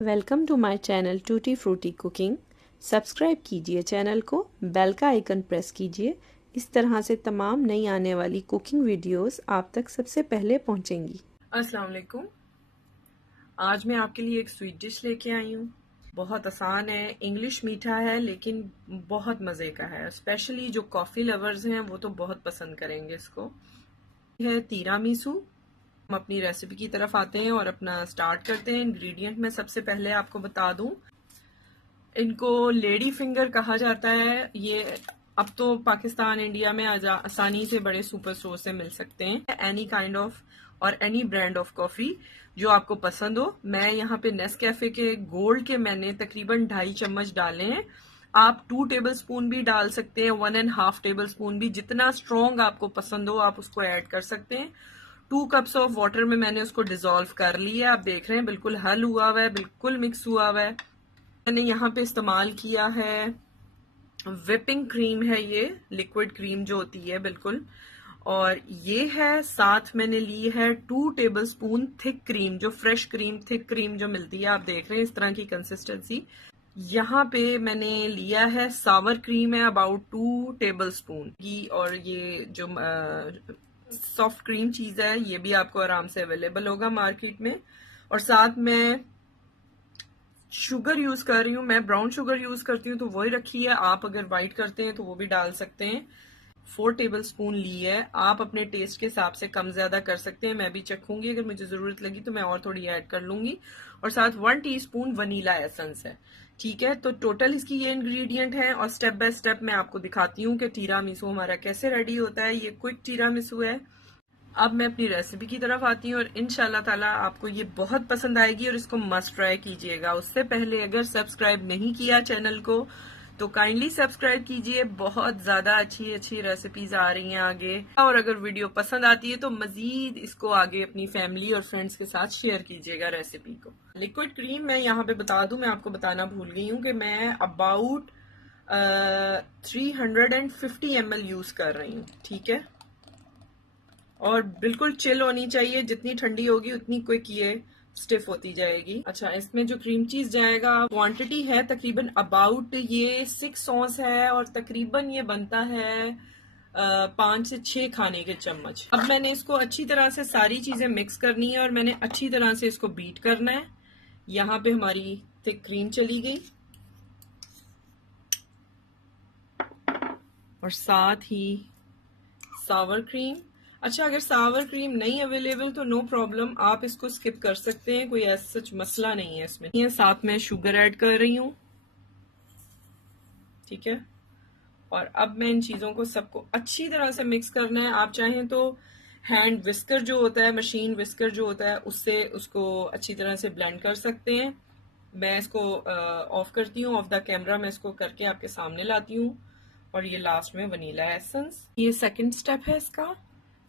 Welcome to my channel tutti frutti cooking. Subscribe कीजिए channel को, bell का icon press कीजिए। इस तरह से तमाम नई आने वाली कुकिंग वीडियोस आप तक सबसे पहले पहुंचेंगी। अस्सलाम वालेकुम। आज मैं आपके लिए एक स्वीट डिश लेके आई हूँ। बहुत आसान है, इंग्लिश मीठा है लेकिन बहुत मज़े का है। स्पेशली जो कॉफ़ी लवर्स हैं वो तो बहुत पसंद करेंगे इसको। है तीरामीसू। हम अपनी रेसिपी की तरफ आते हैं और अपना स्टार्ट करते हैं। इंग्रेडिएंट मैं सबसे पहले आपको बता दूं, इनको लेडी फिंगर कहा जाता है। ये अब तो पाकिस्तान इंडिया में आसानी से बड़े सुपर स्टोर से मिल सकते हैं। एनी काइंड ऑफ और एनी ब्रांड ऑफ कॉफी जो आपको पसंद हो। मैं यहाँ पे नेस्कैफे के गोल्ड के मैंने तकरीबन 2.5 चम्मच डाले हैं। आप 2 टेबल स्पून भी डाल सकते हैं, 1.5 टेबल स्पून भी, जितना स्ट्रॉन्ग आपको पसंद हो आप उसको ऐड कर सकते हैं। 2 कप्स ऑफ वाटर में मैंने उसको डिजोल्व कर लिया। आप देख रहे हैं बिल्कुल हल हुआ हुआ है, बिल्कुल मिक्स हुआ हुआ है। मैंने यहाँ पे इस्तेमाल किया है व्हिपिंग क्रीम, है ये लिक्विड क्रीम जो होती है बिल्कुल। और ये है, साथ मैंने ली है 2 टेबल स्पून थिक क्रीम, जो फ्रेश क्रीम थिक क्रीम जो मिलती है। आप देख रहे हैं इस तरह की कंसिस्टेंसी। यहाँ पे मैंने लिया है सावर क्रीम, है अबाउट 2 टेबल स्पून की। और ये जो सॉफ्ट क्रीम चीज है ये भी आपको आराम से अवेलेबल होगा मार्केट में। और साथ में शुगर यूज कर रही हूँ, मैं ब्राउन शुगर यूज करती हूँ तो वही रखी है। आप अगर व्हाइट करते हैं तो वो भी डाल सकते हैं। 4 टेबल स्पून ली है। आप अपने टेस्ट के हिसाब से कम ज्यादा कर सकते हैं। मैं भी चखूंगी, अगर मुझे जरूरत लगी तो मैं और थोड़ी ऐड कर लूंगी। और साथ 1 टीस्पून वनीला एसेंस है। ठीक है, तो टोटल इसकी ये इंग्रेडिएंट है। और स्टेप बाय स्टेप मैं आपको दिखाती हूँ कि टीरामिसू हमारा कैसे रेडी होता है। ये क्विक टीरामिसू है। अब मैं अपनी रेसिपी की तरफ आती हूँ और इंशाल्लाह ताला आपको ये बहुत पसंद आएगी और इसको मस्ट ट्राई कीजिएगा। उससे पहले अगर सब्सक्राइब नहीं किया चैनल को तो काइंडली सब्सक्राइब कीजिए। बहुत ज्यादा अच्छी अच्छी रेसिपीज आ रही हैं आगे। और अगर वीडियो पसंद आती है तो मजीद इसको आगे अपनी फैमिली और फ्रेंड्स के साथ शेयर कीजिएगा रेसिपी को। लिक्विड क्रीम मैं यहाँ पे बता दूं, मैं आपको बताना भूल गई हूँ कि मैं अबाउट 350 ml यूज कर रही हूँ। ठीक है, और बिल्कुल चिल होनी चाहिए। जितनी ठंडी होगी उतनी क्विक ये स्टिफ होती जाएगी। अच्छा, इसमें जो क्रीम चीज जाएगा, क्वांटिटी है तकरीबन अबाउट ये 6 ऑन्स है और तकरीबन ये बनता है 5 से 6 खाने के चम्मच। अब मैंने इसको अच्छी तरह से सारी चीजें मिक्स करनी है और मैंने अच्छी तरह से इसको बीट करना है। यहाँ पे हमारी थिक क्रीम चली गई और साथ ही सावर क्रीम। अच्छा, अगर सावर क्रीम नहीं अवेलेबल तो नो प्रॉब्लम, आप इसको स्किप कर सकते हैं, कोई ऐसा सच मसला नहीं है इसमें। ये साथ में शुगर ऐड कर रही हूँ। ठीक है, और अब मैं इन चीजों को सबको अच्छी तरह से मिक्स करना है। आप चाहें तो हैंड विस्कर जो होता है, मशीन विस्कर जो होता है, उससे उसको अच्छी तरह से ब्लेंड कर सकते हैं। मैं इसको ऑफ करती हूँ, ऑफ द कैमरा मैं इसको करके आपके सामने लाती हूँ। और ये लास्ट में वनीला एसेंस, ये सेकंड स्टेप है इसका।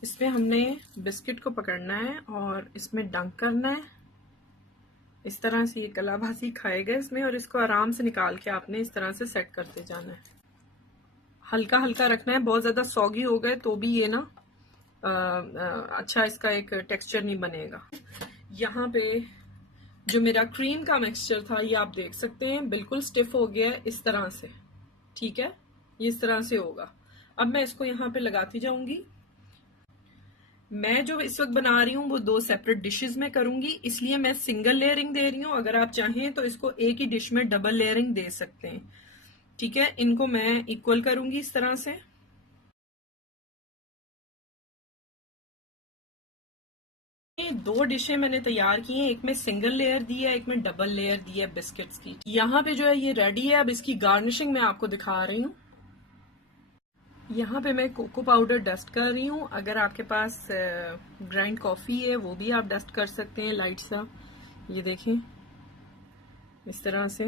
इसमें हमने बिस्किट को पकड़ना है और इसमें डंक करना है। इस तरह से ये कलाभासी खाएगा इसमें, और इसको आराम से निकाल के आपने इस तरह से सेट करते जाना है। हल्का हल्का रखना है, बहुत ज्यादा सॉगी हो गए तो भी ये ना अच्छा इसका एक टेक्सचर नहीं बनेगा। यहाँ पे जो मेरा क्रीम का मिक्सचर था ये आप देख सकते हैं बिल्कुल स्टिफ हो गया है इस तरह से। ठीक है, ये इस तरह से होगा। अब मैं इसको यहाँ पे लगाती जाऊंगी। मैं जो इस वक्त बना रही हूँ वो 2 सेपरेट डिशेस में करूंगी, इसलिए मैं सिंगल लेयरिंग दे रही हूँ। अगर आप चाहें तो इसको एक ही डिश में डबल लेयरिंग दे सकते हैं। ठीक है, इनको मैं इक्वल करूंगी इस तरह से। ये 2 डिशें मैंने तैयार की हैं, एक में सिंगल लेयर दी है, एक में डबल लेयर दी है बिस्किट्स की। यहाँ पे जो है ये रेडी है। अब इसकी गार्निशिंग मैं आपको दिखा रही हूँ। यहाँ पे मैं कोको पाउडर डस्ट कर रही हूँ। अगर आपके पास ग्राइंड कॉफी है वो भी आप डस्ट कर सकते हैं लाइट सा। ये देखें इस तरह से।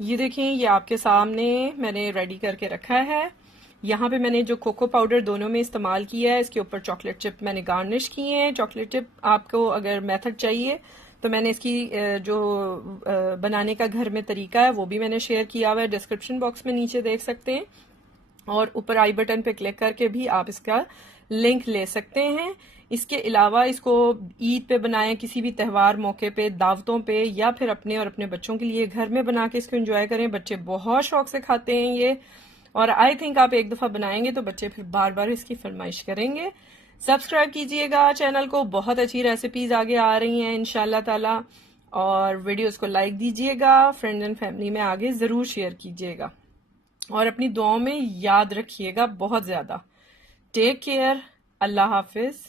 ये देखें, ये आपके सामने मैंने रेडी करके रखा है। यहाँ पे मैंने जो कोको पाउडर दोनों में इस्तेमाल किया है, इसके ऊपर चॉकलेट चिप मैंने गार्निश किए हैं। चॉकलेट चिप आपको अगर मेथड चाहिए तो मैंने इसकी जो बनाने का घर में तरीका है वो भी मैंने शेयर किया हुआ है, डिस्क्रिप्शन बॉक्स में नीचे देख सकते हैं। और ऊपर आई बटन पे क्लिक करके भी आप इसका लिंक ले सकते हैं। इसके अलावा इसको ईद पे बनाएं, किसी भी त्यौहार मौके पे, दावतों पे, या फिर अपने और अपने बच्चों के लिए घर में बना के इसको एंजॉय करें। बच्चे बहुत शौक से खाते हैं ये, और आई थिंक आप एक दफा बनाएंगे तो बच्चे फिर बार बार इसकी फरमाइश करेंगे। सब्सक्राइब कीजिएगा चैनल को, बहुत अच्छी रेसिपीज आगे आ रही हैं इंशाल्लाह ताला। और वीडियोस को लाइक दीजिएगा, फ्रेंड्स एंड फैमिली में आगे जरूर शेयर कीजिएगा, और अपनी दुआओं में याद रखिएगा बहुत ज्यादा। टेक केयर, अल्लाह हाफिज।